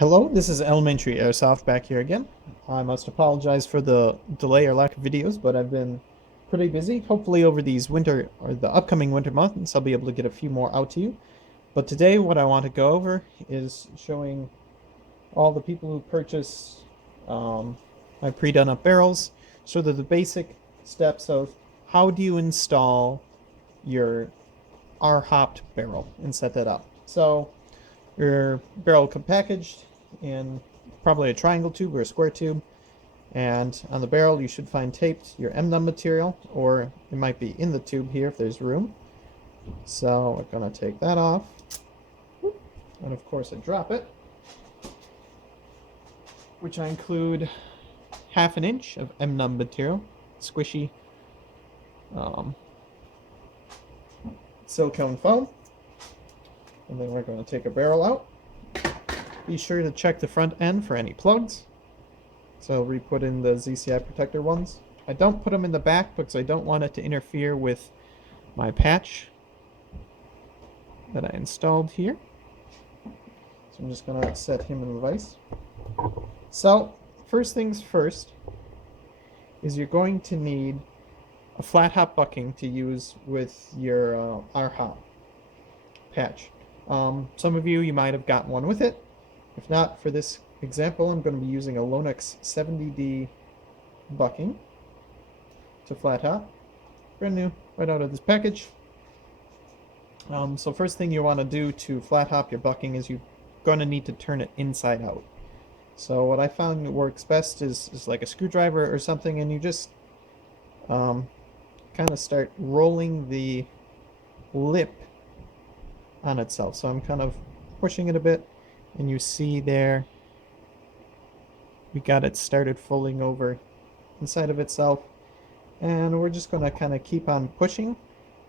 Hello, this is Elementary Airsoft back here again. I must apologize for the delay or lack of videos, but I've been pretty busy. Hopefully over these winter or the upcoming winter months, I'll be able to get a few more out to you. But today what I want to go over is showing all the people who purchase my pre-done up barrels, sort of the basic steps of how do you install your R-hopped barrel and set that up. So your barrel will come packaged in probably a triangle tube or a square tube, and on the barrel you should find taped your m-nub material, or it might be in the tube here if there's room. So we're going to take that off, and of course I drop it, which I include ½ inch of m-nub material, squishy silicone foam. And then we're going to take a barrel out. Be sure to check the front end for any plugs. So re-put in the ZCI protector ones. I don't put them in the back because I don't want it to interfere with my patch that I installed here. So I'm just going to set him in the vise. So first things first is you're going to need a flat hop bucking to use with your R-hop patch. Some of you might have gotten one with it. If not, for this example, I'm going to be using a Lonix 70D bucking to flat hop. Brand new, right out of this package. So first thing you want to do to flat hop your bucking is you're going to need to turn it inside out. So what I found works best is like a screwdriver or something, and you just kind of start rolling the lip on itself. So I'm kind of pushing it a bit, and you see there we got it started folding over inside of itself, and we're just going to kind of keep on pushing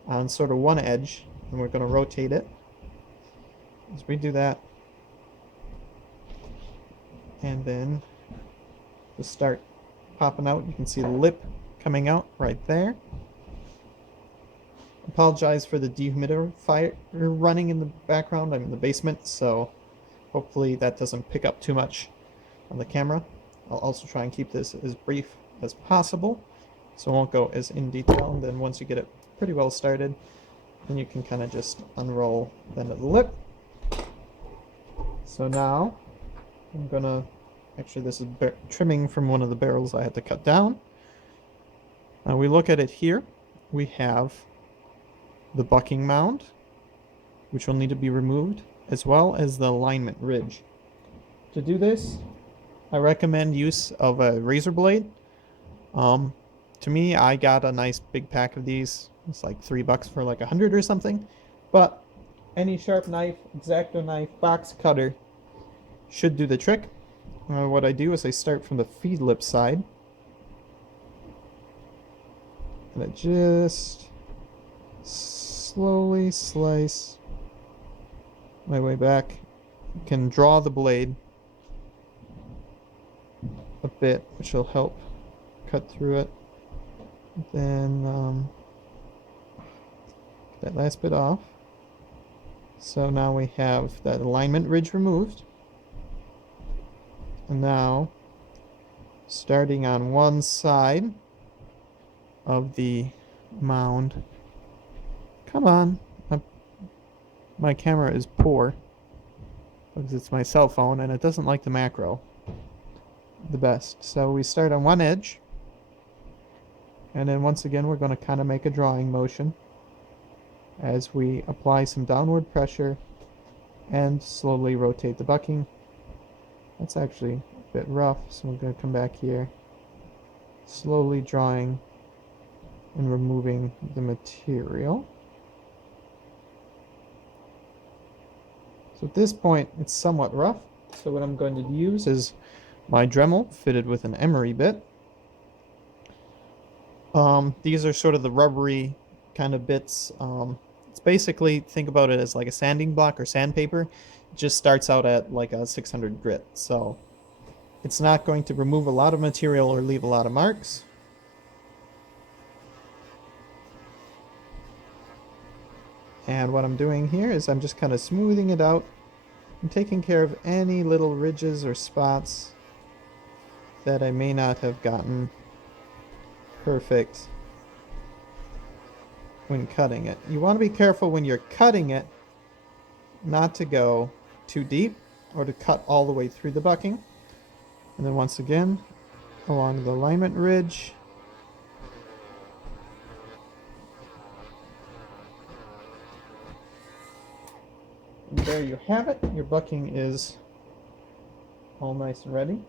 on sort of one edge, and we're going to rotate it as we do that, and then just start popping out. You can see the lip coming out right there. Apologize for the dehumidifier running in the background. I'm in the basement, so hopefully that doesn't pick up too much on the camera. I'll also try and keep this as brief as possible, so I won't go as in detail. And then once you get it pretty well started, then you can kind of just unroll the end of the lip. So now I'm gonna, actually this is trimming from one of the barrels I had to cut down. Now we look at it here. We have the bucking mound, which will need to be removed, as well as the alignment ridge. To do this, I recommend use of a razor blade. To me, I got a nice big pack of these. It's like $3 for like 100 or something. But any sharp knife, X-Acto knife, box cutter should do the trick. What I do is I start from the feed lip side, and I just slowly slice my way back. You can draw the blade a bit, which will help cut through it. Then get that last bit off. So now we have that alignment ridge removed. And now, starting on one side of the mound. Come on. My camera is poor because it's my cell phone and it doesn't like the macro the best. So we start on one edge, and then once again we're going to kind of make a drawing motion as we apply some downward pressure and slowly rotate the bucking. That's actually a bit rough, so we're going to come back here, slowly drawing and removing the material. So at this point, it's somewhat rough. So what I'm going to use is my Dremel fitted with an emery bit. These are sort of the rubbery kind of bits. It's basically, think about it as like a sanding block or sandpaper. It just starts out at like a 600 grit. So it's not going to remove a lot of material or leave a lot of marks. And what I'm doing here is I'm just kind of smoothing it out I'm taking care of any little ridges or spots that I may not have gotten perfect when cutting it. You want to be careful when you're cutting it not to go too deep or to cut all the way through the bucking. And then once again, along the alignment ridge. And there you have it. Your bucking is all nice and ready.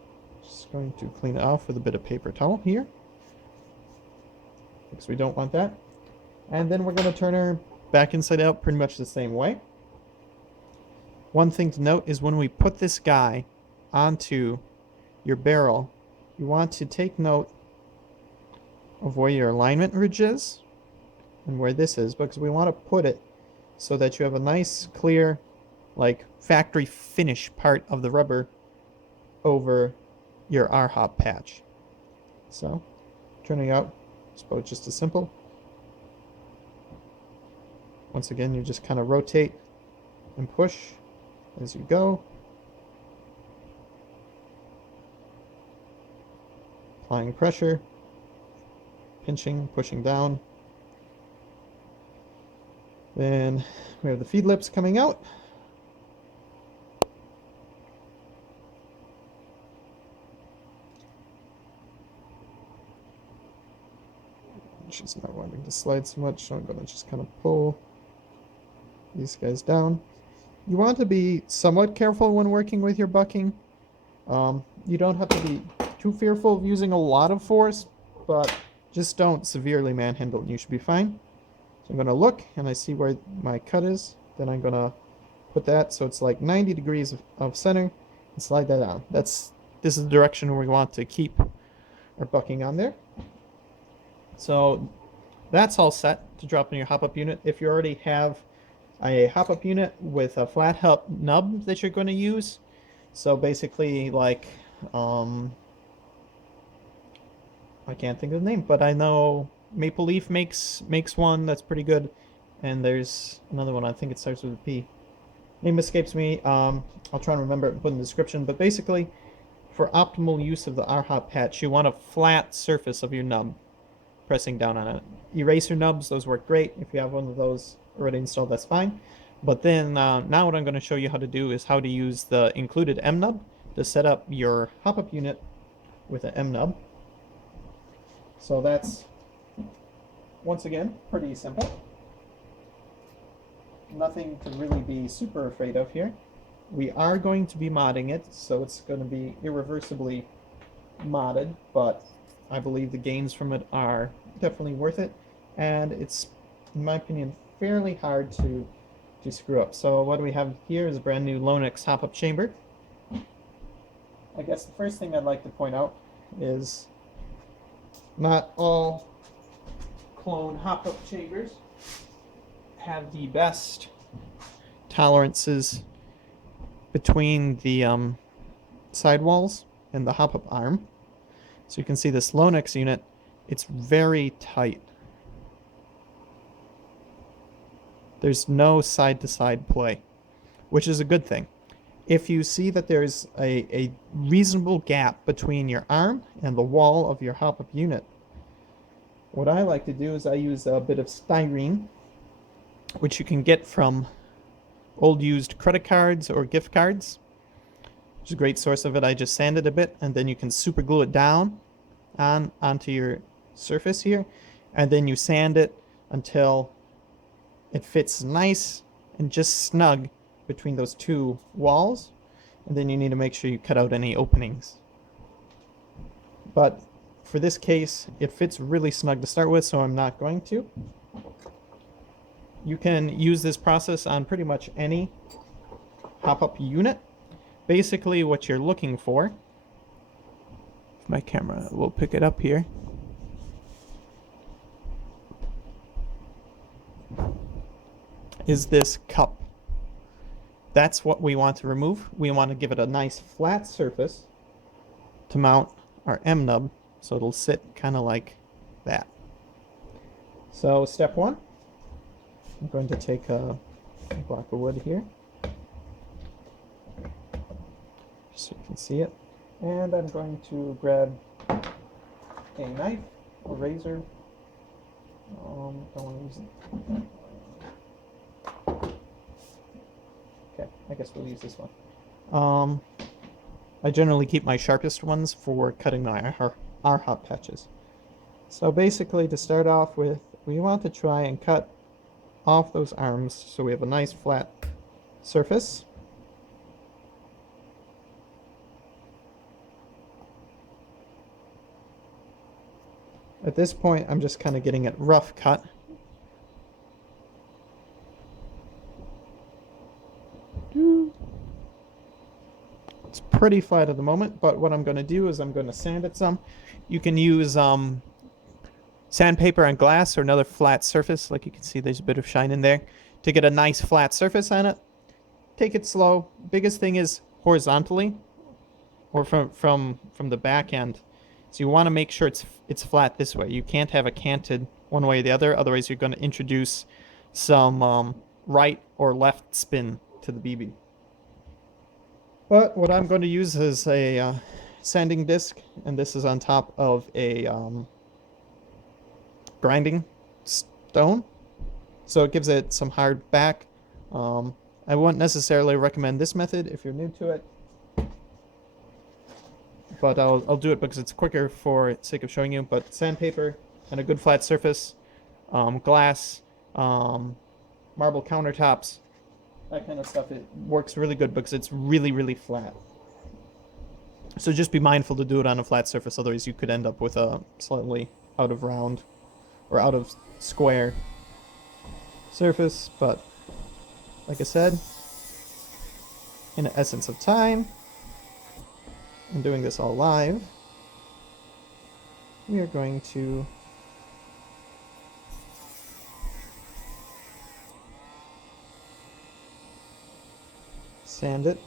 Just going to clean it off with a bit of paper towel here, because we don't want that. And then we're going to turn her back inside out pretty much the same way. One thing to note is when we put this guy onto your barrel, you want to take note of where your alignment ridge is and where this is, because we want to put it so that you have a nice, clear, like factory finish part of the rubber over your Rhop patch. So, turning out, I suppose just as simple. Once again, you just kind of rotate and push as you go. Applying pressure, pinching, pushing down. Then we have the feed lips coming out. She's not wanting to slide so much, so I'm going to just kind of pull these guys down. You want to be somewhat careful when working with your bucking. You don't have to be too fearful of using a lot of force, but just don't severely manhandle and you should be fine. So I'm going to look and I see where my cut is. Then I'm going to put that so it's like 90 degrees of center and slide that down. This is the direction where we want to keep our bucking on there. So that's all set to drop in your hop-up unit. If you already have a hop-up unit with a flat hop nub that you're going to use, so basically like, I can't think of the name, but I know Maple Leaf makes one that's pretty good, and there's another one, I think it starts with a P. Name escapes me. I'll try and remember it and put in the description, but basically for optimal use of the Rhop patch, you want a flat surface of your nub. Pressing down on it. Eraser nubs, those work great. If you have one of those already installed, that's fine. But then now what I'm going to show you how to do is how to use the included m-nub to set up your hop-up unit with an m-nub. So that's, once again, pretty simple. Nothing to really be super afraid of here. We are going to be modding it, so it's going to be irreversibly modded, but I believe the gains from it are definitely worth it, and it's, in my opinion, fairly hard to screw up. So what we have here is a brand new Lonix hop-up chamber. I guess the first thing I'd like to point out is not all clone hop-up chambers have the best tolerances between the sidewalls and the hop-up arm. So you can see this Lonix unit, it's very tight. There's no side-to-side play, which is a good thing. If you see that there's a reasonable gap between your arm and the wall of your hop-up unit, what I like to do is I use a bit of styrene, which you can get from old used credit cards or gift cards, which is a great source of it. I just sand it a bit, and then you can super glue it down onto your surface here, and then you sand it until it fits nice and just snug between those two walls, and then you need to make sure you cut out any openings. But for this case, it fits really snug to start with, so I'm not going to. You can use this process on pretty much any hop-up unit. Basically what you're looking for, if my camera will pick it up here, is this cup. That's what we want to remove. We want to give it a nice flat surface to mount our m-nub, so it'll sit kind of like that. So step one, I'm going to take a block of wood here, just so you can see it. And I'm going to grab a knife, a razor. Don't want to use it. Okay, I guess we'll use this one. I generally keep my sharpest ones for cutting my Rhop patches. So basically, to start off with, we want to try and cut off those arms so we have a nice flat surface. At this point, I'm just kind of getting it rough cut. It's pretty flat at the moment, but what I'm going to do is I'm going to sand it some. You can use sandpaper and glass or another flat surface. Like you can see, there's a bit of shine in there. To get a nice flat surface on it, take it slow. Biggest thing is horizontally, or from the back end. So you want to make sure it's flat this way. You can't have it canted one way or the other, otherwise you're going to introduce some right or left spin to the BB. But what I'm going to use is a sanding disc, and this is on top of a grinding stone, so it gives it some hard back. I wouldn't necessarily recommend this method if you're new to it, but I'll do it because it's quicker for the sake of showing you. But sandpaper and a good flat surface, glass, marble countertops, that kind of stuff, it works really good because it's really flat. So just be mindful to do it on a flat surface, otherwise you could end up with a slightly out of round or out of square surface. But like I said, in the essence of time, I'm doing this all live, we are going to sand it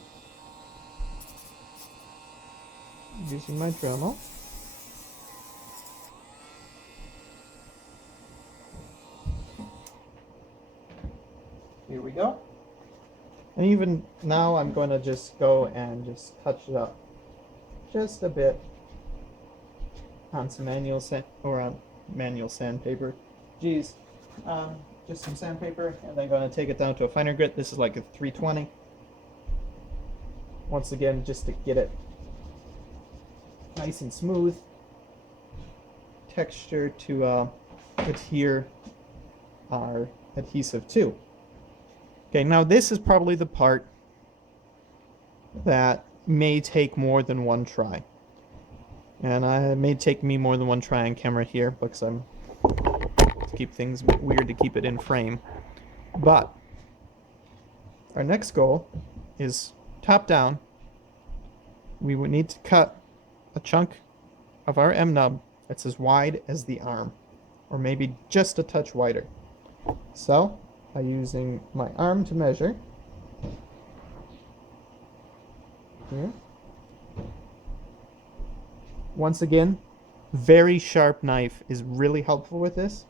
using my Dremel. Here we go. And even now I'm going to just go and just touch it up just a bit on some manual sand or on manual sandpaper. Just some sandpaper, and then going to take it down to a finer grit. This is like a 320. Once again, just to get it nice and smooth texture to adhere our adhesive to. Okay, now this is probably the part that may take more than one try. And it may take me more than one try on camera here because I'm to keep things weird to keep it in frame. But our next goal is top down. We would need to cut a chunk of our m-nub that's as wide as the arm, or maybe just a touch wider. So by using my arm to measure here. Once again, very sharp knife is really helpful with this.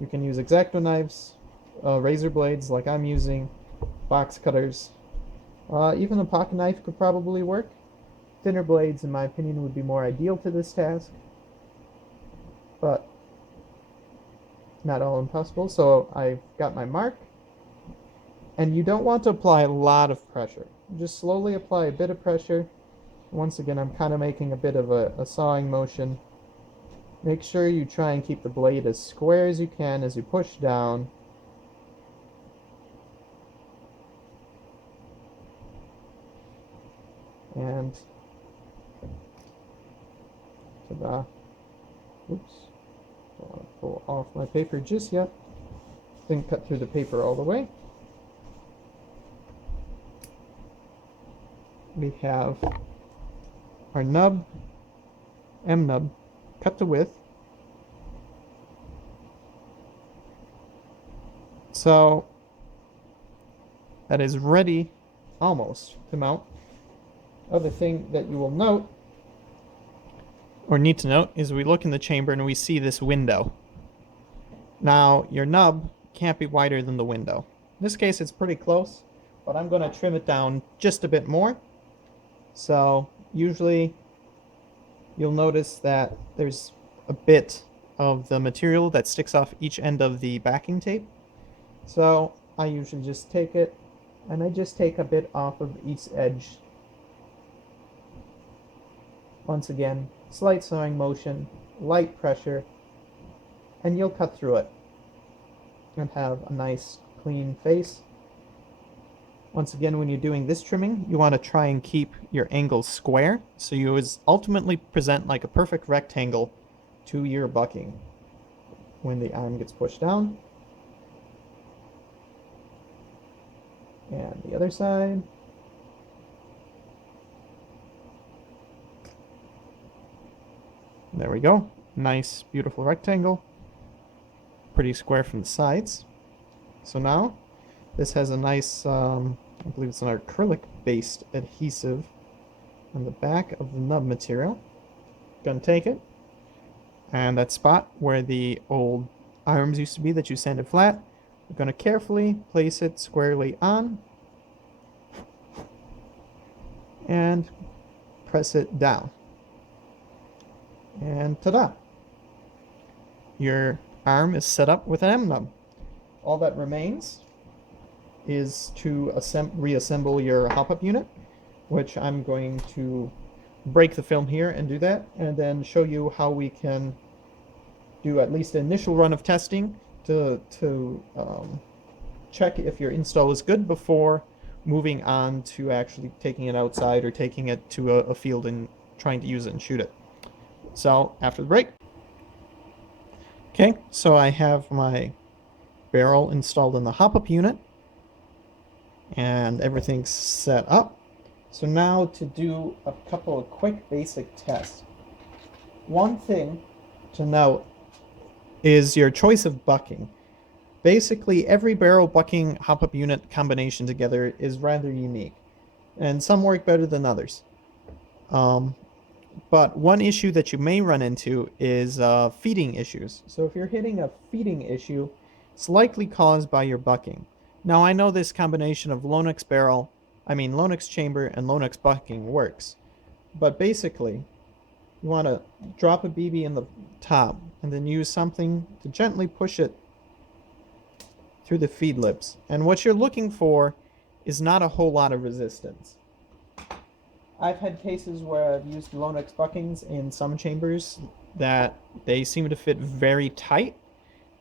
You can use X-Acto knives, razor blades like I'm using, box cutters. Even a pocket knife could probably work. Thinner blades, in my opinion, would be more ideal to this task, but not all impossible. So I've got my mark, and you don't want to apply a lot of pressure. Just slowly apply a bit of pressure. Once again, I'm kind of making a bit of a sawing motion. Make sure you try and keep the blade as square as you can as you push down. And ta-da. Oops. Don't want to pull off my paper just yet. Didn't cut through the paper all the way. We have our nub, m-nub, cut to width. So that is ready almost to mount. Other thing that you will note, or need to note, is we look in the chamber and we see this window. Now, your nub can't be wider than the window. In this case, it's pretty close, but I'm going to trim it down just a bit more. So usually you'll notice that there's a bit of the material that sticks off each end of the backing tape. So I usually just take it and I just take a bit off of each edge. Once again, slight sewing motion, light pressure, and you'll cut through it and have a nice clean face. Once again, when you're doing this trimming, you want to try and keep your angles square, so you ultimately present like a perfect rectangle to your bucking when the arm gets pushed down. And the other side. There we go. Nice, beautiful rectangle. Pretty square from the sides. So now, this has a nice, I believe it's an acrylic-based adhesive on the back of the nub material. Gonna take it, and that spot where the old arms used to be that you sanded flat, we're gonna carefully place it squarely on and press it down. And ta-da! Your arm is set up with an m-nub. All that remains is to reassemble your hop-up unit, which I'm going to break the film here and do that, and then show you how we can do at least an initial run of testing to check if your install is good before moving on to actually taking it outside or taking it to a field and trying to use it and shoot it. So after the break. Okay, so I have my barrel installed in the hop-up unit and everything's set up. So now to do a couple of quick basic tests. One thing to note is your choice of bucking. Basically, every barrel bucking hop-up unit combination together is rather unique, and some work better than others. But one issue that you may run into is feeding issues. So if you're hitting a feeding issue, it's likely caused by your bucking. Now I know this combination of Lonix chamber and Lonix bucking works, but basically you want to drop a BB in the top and then use something to gently push it through the feed lips. And what you're looking for is not a whole lot of resistance. I've had cases where I've used Lonix buckings in some chambers that they seem to fit very tight,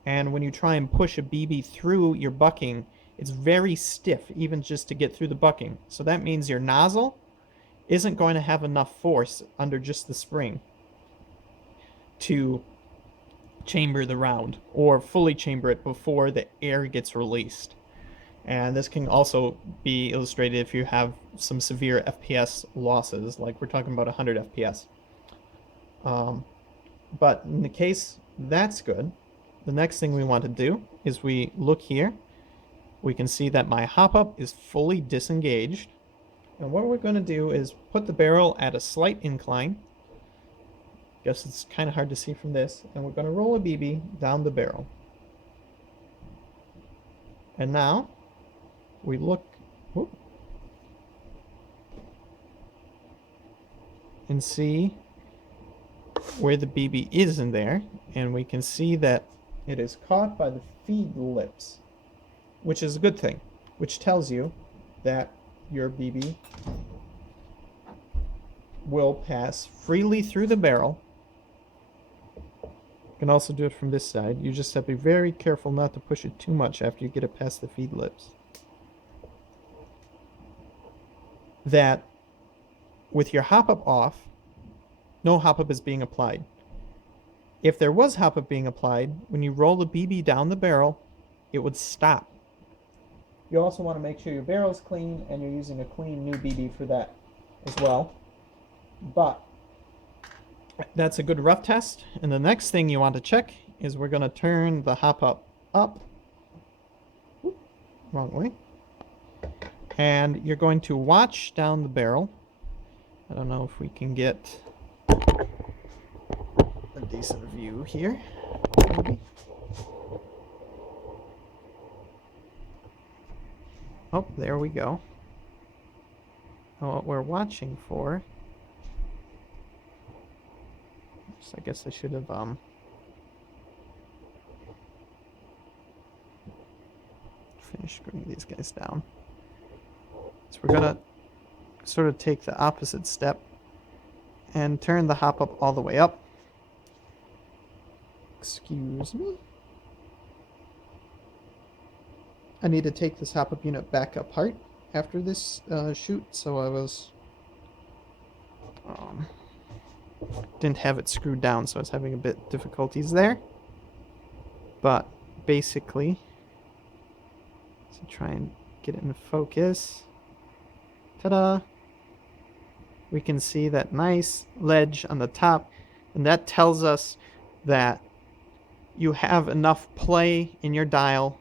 and when you try and push a BB through your bucking, it's very stiff even just to get through the bucking. So that means your nozzle isn't going to have enough force under just the spring to chamber the round or fully chamber it before the air gets released. And this can also be illustrated if you have some severe FPS losses, like we're talking about 100 FPS. But in the case that's good, the next thing we want to do is we look here. We can see that my hop-up is fully disengaged. And what we're going to do is put the barrel at a slight incline. Guess it's kind of hard to see from this. And we're going to roll a BB down the barrel. And now we look and see where the BB is in there, and we can see that it is caught by the feed lips, which is a good thing, which tells you that your BB will pass freely through the barrel. You can also do it from this side. You just have to be very careful not to push it too much after you get it past the feed lips. That with your hop-up off, no hop-up is being applied. If there was hop-up being applied, when you roll the BB down the barrel, it would stop. You also want to make sure your barrel is clean and you're using a clean new BB for that as well. But that's a good rough test. And the next thing you want to check is we're going to turn the hop-up up. Oops, wrong way. And you're going to watch down the barrel. I don't know if we can get a decent view here. Maybe. Oh, there we go. what we're watching for. So I guess I should have finished screwing these guys down. So we're gonna sort of take the opposite step and turn the hop up all the way up. Excuse me. I need to take this hop up unit back apart after this shoot, so I was didn't have it screwed down, so I was having a bit difficulties there. But basically, to try and get it in focus, ta-da! We can see that nice ledge on the top, and that tells us that you have enough play in your dial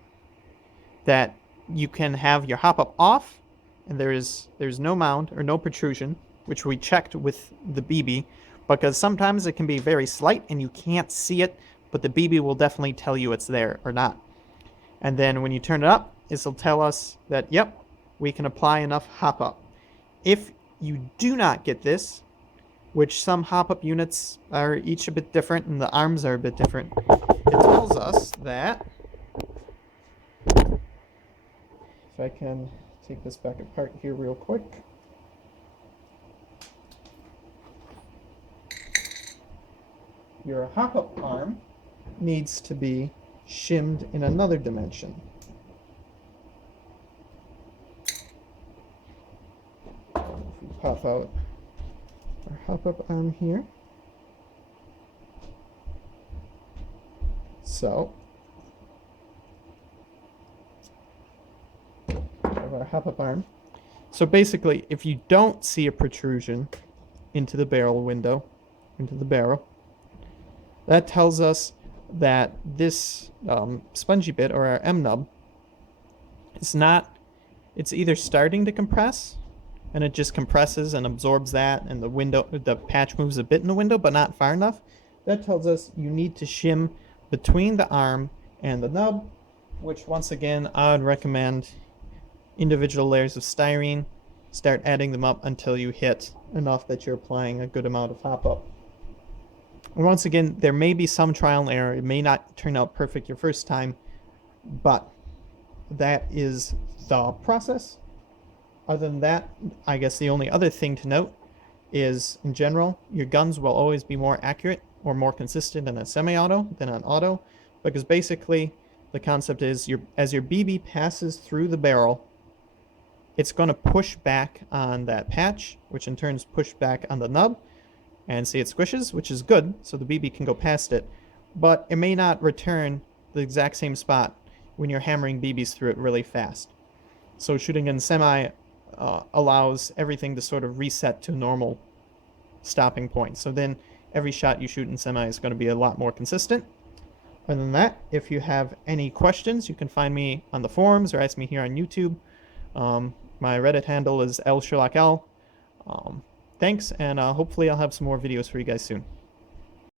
that you can have your hop up off, and there's no mound or no protrusion, which we checked with the BB, because sometimes it can be very slight and you can't see it, but the BB will definitely tell you it's there or not. And then when you turn it up, this will tell us that, yep, we can apply enough hop up. If you do not get this, which some hop up units are each a bit different and the arms are a bit different, it tells us that, if I can take this back apart here real quick. Your hop-up arm needs to be shimmed in another dimension. If we pop out our hop-up arm here. So, our hop-up arm. So basically, if you don't see a protrusion into the barrel window, into the barrel, that tells us that this spongy bit, or our m-nub, it's either starting to compress, and it just compresses and absorbs that, and the patch moves a bit in the window, but not far enough. That tells us you need to shim between the arm and the nub, which once again, I would recommend individual layers of styrene. Start adding them up until you hit enough that you're applying a good amount of hop up. And once again, there may be some trial and error. It may not turn out perfect your first time, but that is the process. Other than that, I guess the only other thing to note is, in general, your guns will always be more accurate or more consistent in a semi-auto than an auto, because basically the concept is as your BB passes through the barrel, it's going to push back on that patch, which in turn is pushed back on the nub, and see it squishes, which is good, so the BB can go past it, but it may not return the exact same spot when you're hammering BBs through it really fast. So shooting in semi allows everything to sort of reset to normal stopping point. So then every shot you shoot in semi is going to be a lot more consistent. Other than that, if you have any questions, you can find me on the forums or ask me here on YouTube. My Reddit handle is lsherlockl. Thanks, and hopefully I'll have some more videos for you guys soon.